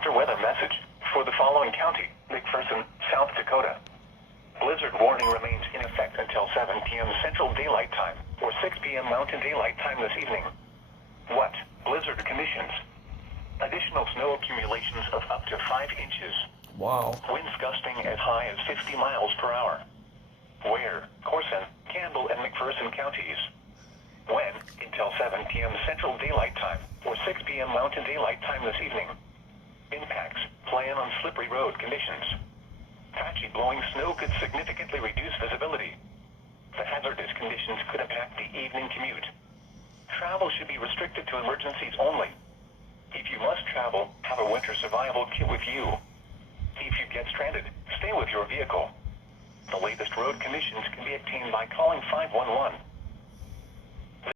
winter weather message for the following county: McPherson, South Dakota. Blizzard warning remains in effect until 7 p.m. Central Daylight Time or 6 p.m. Mountain Daylight Time this evening. What? Blizzard conditions. Additional snow accumulations of up to 5 inches. Wow. Winds gusting as high as 50 miles per hour. Where? Corson, Campbell, and McPherson counties. When? Until 7 p.m. Central Daylight Time or 6 p.m. Mountain Daylight Time this evening. Impacts. Plan on slippery road conditions. Patchy blowing snow could significantly reduce visibility. The hazardous conditions could impact the evening commute. Travel should be restricted to emergencies only. If you must travel, have a winter survival kit with you. If you get stranded, stay with your vehicle. The latest road conditions can be obtained by calling 511.